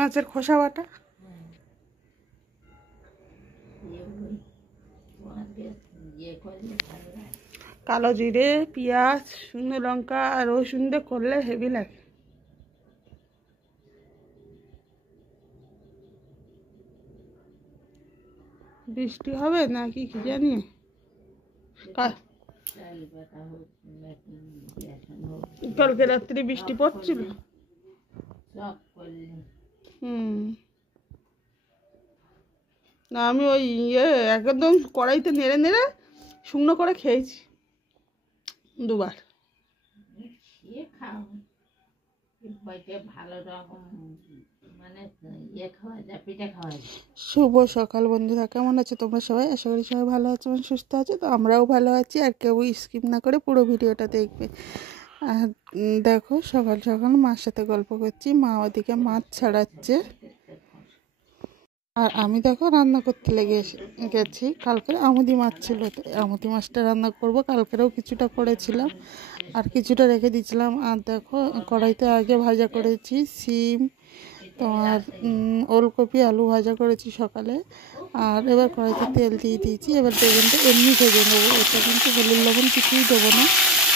মাছের খোসা বাটা, কালো জিরে, পেঁয়াজ, শুকনো লঙ্কা আর রসুন দিয়ে করলে হেভি লাগে। বৃষ্টি হবে নাকি কি জানি, কালকে রাত্রি বৃষ্টি পড়ছিল। না আমি ওই একদম কড়াইতে নেড়ে নেড়ে শুকনো করে খেয়েছি দুবার। শুভ সকাল বন্ধুরা, কেমন আছো তোমরা সবাই? আশা করি সবাই ভালো আছো এবং সুস্থ আছো। তো আমরাও ভালো আছি, আর কেউ স্কিপ না করে পুরো ভিডিওটা দেখবে। আর দেখো সকাল সকাল মার সাথে গল্প করছি, মা ওদিকে মাছ ছাড়াচ্ছে আর আমি দেখো রান্না করতে গেছি। কালকের আমুদি মাছ ছিল, তো আমুদি মাছটা রান্না করব। কালকেরও কিছুটা করেছিলাম আর কিছুটা রেখে দিয়েছিলাম। আর দেখো কড়াইতে আগে ভাজা করেছি সিম, তোমার ওলকপি আলু ভাজা করেছি সকালে। আর এবার কড়াইতে তেল দিয়ে দিয়েছি। এবার বেগুনটা এমনি ভেজে নেবো, এটা কিন্তু হলুদ লবণ কিছুই দেবো না,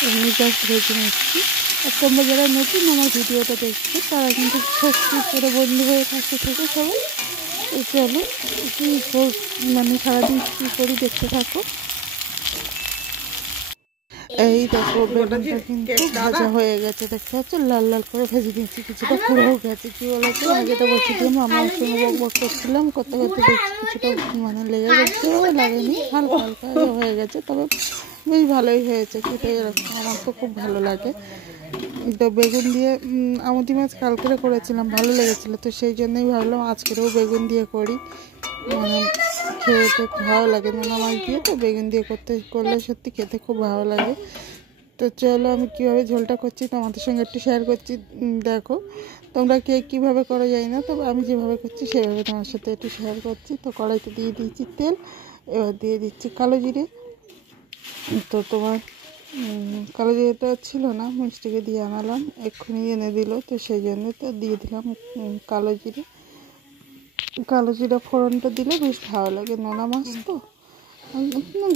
এমনি জাস্ট ভেজে নিচ্ছি। আর তোমরা যারা নতুন আমার ভিডিওটা দেখছো তারা কিন্তু সাবস্ক্রাইব করে বন্ধু হয়ে পাশে থেকে সবাই। চলো কী মানে সারাদিন কী করি দেখতে থাকো। এই দেখো বেগুনটা কিন্তু ভাজা হয়ে গেছে, দেখতে পাচ্ছ লাল লাল করে ভেজে দিচ্ছি, কিছুটা পুড়েও গেছে। কী বলেছে আগে তো বসেছিলাম আমার সঙ্গে বক করছিলাম, করতে করতে দেখছি কিছুটা মানে লেগে গেছে, লাগেনি, হালকা হালকা হয়ে গেছে, তবে বেশ ভালোই হয়েছে খেতে। এরকম আমার তো খুব ভালো লাগে। তো বেগুন দিয়ে আমুদি মাছ কালকেরে করেছিলাম, ভালো লেগেছিলো, তো সেই জন্যই ভাবলাম আজকেরও বেগুন দিয়ে করি। মানে খেতে ভালো লাগে নোনা মাছ দিয়ে, তো বেগুন দিয়ে করলে সত্যি খেতে খুব ভালো লাগে। তো চলো আমি কীভাবে ঝোলটা করছি তোমাদের সঙ্গে একটু শেয়ার করছি। দেখো তোমরা কে কীভাবে করো যাই না, তবে আমি যেভাবে করছি সেভাবে তোমার সাথে একটু শেয়ার করছি। তো কড়াইতে দিয়ে দিয়েছি তেল, এবার দিয়ে দিচ্ছি কালো জিরে। তো তোমার কালো জিরেটা ছিল না, মিষ্টিকে দিয়ে আনালাম, এক্ষুনি এনে দিল, তো সেই জন্য তো দিয়ে দিলাম কালো জিরে। কালো জিরা ফোড়নটা দিলে বেশ ভালো লাগে, নোনা মাছ তো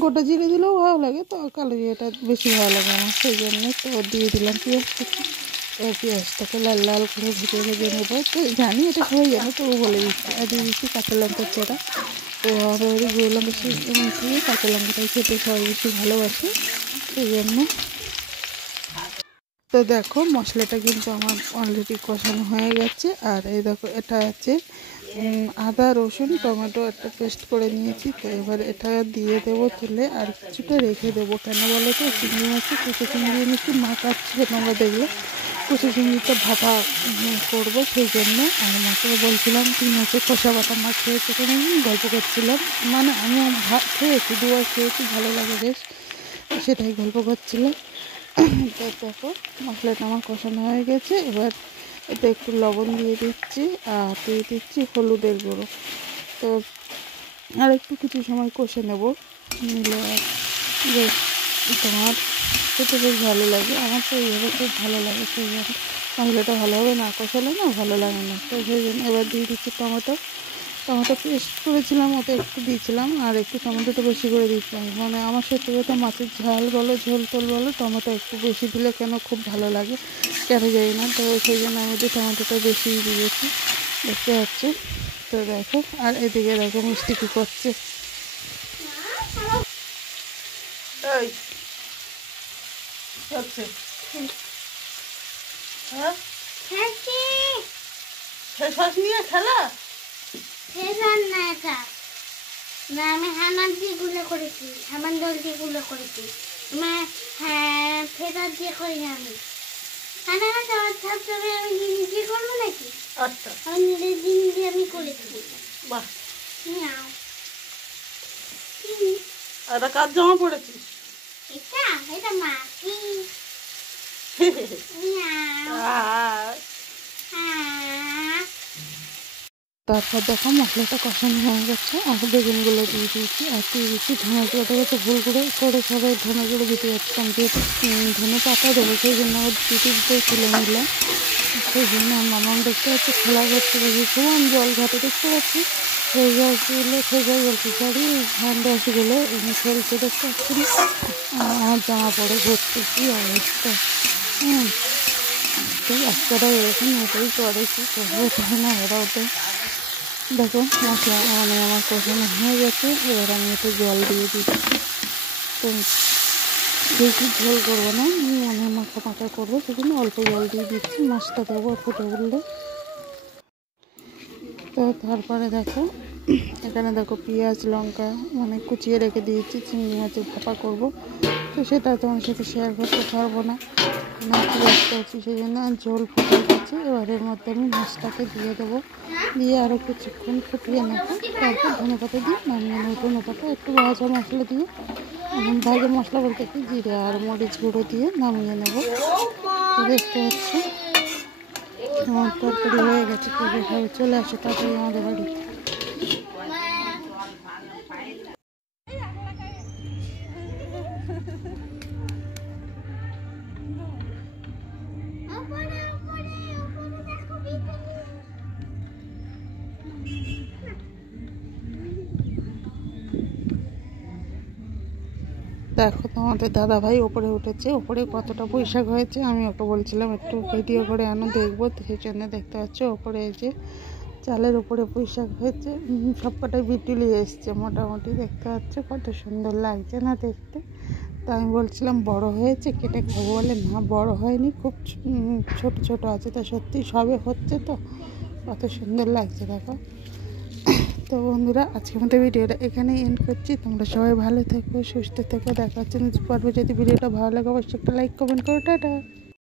গোটা জিরে দিলেও ভালো লাগে, তো কালো জিরাটা বেশি ভালো লাগে আমার, সেই জন্য তো দিয়ে দিলাম পেঁয়াজটাকে। পেঁয়াজটাকে লাল লাল করে ভেজে ভেজে নেবো, তো জানি এটা সবাই জানো, তো বলে দিচ্ছি। আর দিয়ে দিচ্ছি কাঁচা লঙ্কার চেরা। তো আমাদের ওই গুঁড়ো লঙ্কা মিশিয়ে কাঁচা লঙ্কাটাই খেতে সবাই বেশি ভালোবাসে, সেই জন্য। তো দেখো মশলাটা কিন্তু আমার অলরেডি কষানো হয়ে গেছে। আর এই দেখো এটা আছে আদা রসুন টমেটো একটা পেস্ট করে নিয়েছি। তো এবার এটা দিয়ে দেবো তুলে, আর কিছুটা রেখে দেবো। কেন বলো তো, চিংড়ি মাছে কুচো চিংড়ি এনেছি, মা কাটছে তোমরা দেখলে, কুচো চিংড়িটা ভাপা করবো সেই জন্য। আর মাকে বলছিলাম তুই মাছের খোসা বাটা মাছ খেয়েছে কেন, গল্প করছিলাম, মানে আমি ভাত খেয়েছি, দুবার খেয়েছি, ভালো লাগে বেশ, সেটাই গল্প করছিলাম। তো দেখো মশলাটা আমার কষানো হয়ে গেছে। এবার এতে একটু লবণ দিয়ে দিচ্ছি আর দিয়ে দিচ্ছি হলুদের গুঁড়ো। তো আর একটু কিছু সময় কষে নেব, নিলে বেশ তোমার খেতে বেশ ভালো লাগে। আমার তো এইভাবে খুব ভালো লাগে, সেই জন্য মশলাটা ভালোভাবে না কষালে না ভালো লাগে না, তো সেই জন্য এবার দিয়ে দিচ্ছি টমেটো পেস্ট করেছিলাম, ওতে একটু দিয়েছিলাম, আর একটু টমেটোটা বেশি করে দিয়েছিলাম। মানে আমার সত্যি কথা মাছের ঝাল বলো ঝোল টোল বলো, টমেটো একটু বেশি দিলে কেন খুব ভালো লাগে, কেন যাই না, তো সেই জন্য আমি টমেটোটা বেশি দিয়েছি, দেখতে পাচ্ছি। তো দেখো আর এদিকে দেখো মিষ্টি কী করছে, নিয়ে খেলা না এটা না, আমি হামান দিয়ে গুলো করেছি, হামান জল দিয়ে গুলো করেছি, হ্যাঁ ফেরার দিয়ে করি আমি। আমি নিজে করবো নাকি? আচ্ছা আমি নিজের দিন দিয়ে আমি করেছি। বাহ, আর কার জামা পড়েছিস? এটা এটা মা কি তারপর দেখো মশলাটা কষানো হয়ে গেছে, আর বেগুনগুলো দিয়ে দিয়েছি, আর দিয়ে দিচ্ছি ধনে গুঁড়োটা হচ্ছে ভুল করে সবাই ধনে গুঁড়ো দিতে যাচ্ছিলাম, যেহেতু ধনে পাতা দেবো সেই জন্য আমার দিতে তুলে নিলাম। সেই জন্য মামাম দেখতে পাচ্ছি খেলা করতে গেছিলাম জল ঘাটে দেখতে পাচ্ছি সেই গাছগুলো সেই বলছি সরি হ্যান্ড ওয়াশগুলো খেলতে দেখতে পাচ্ছি না। আমার জামা পরে ঘুরতে কি অবস্থা। তো বাচ্চারা এরকম এটাই করে কি করবো তাই না। ওরাও তো দেখো মশলা মানে আমার কষানো হয়ে গেছে, এবার আমি একটু জল দিয়ে দিচ্ছি। তো বেশি ঝোল করবো না, মানে মাখা মাখা করবো, সেজন্য অল্প জল দিয়ে দিচ্ছি। মাছটা দেবো ফুটে উঠলে। তো তারপরে দেখো এখানে দেখো পেঁয়াজ লঙ্কা মানে কুচিয়ে রেখে দিয়েছি, চিংড়ি মাছের ভাপা করবো। তো সেটা তোমার সাথে শেয়ার করতে পারবো না, ব্যস্ত আছি, সেই জন্য ঝোল ফুটে গেছে। এবার এর মধ্যে আমি মাছটাকে দিয়ে দেবো, দিয়ে আরও কিছুক্ষণ ফুটিয়ে নেবো। তারপর ধনেপাতা দিয়ে নামিয়ে নেবো। ধনেপাতা একটু ভাজা মশলা দিয়ে, ভাজা মশলা বলতে কি জিরে আর মরিচ গুঁড়ো দিয়ে নামিয়ে নেবো। তো দেখতে পাচ্ছি আমার তরকারি হয়ে গেছে। কেউ খাবে চলে আসে তাড়াতাড়ি আমাদের বাড়ি। দেখো তোমাদের দাদা ভাই ওপরে উঠেছে, ওপরে কতটা বৈশাখ হয়েছে। আমি ওকে বলছিলাম একটু ভিডিও করে আনো দেখবো, তো সেই জন্য দেখতে পাচ্ছ ওপরে যে চালের উপরে বৈশাখ হয়েছে। সবকটাই বিটুলি এসছে মোটামুটি, দেখতে পাচ্ছ কত সুন্দর লাগছে না দেখতে। তো আমি বলছিলাম বড় হয়েছে কেটে খাবো, বলে না বড় হয়নি, খুব ছোট ছোট আছে। তো সত্যি সবে হচ্ছে, তো কত সুন্দর লাগছে দেখো। তো বন্ধুরা আজকের মতো ভিডিওটা এখানেই এন্ড করছি। তোমরা সবাই ভালো থেকো, সুস্থ থেকো, দেখা হচ্ছে নেক্সট পর্বে। যদি ভিডিওটা ভালো লাগে অবশ্যই একটা লাইক কমেন্ট করো। টাটা।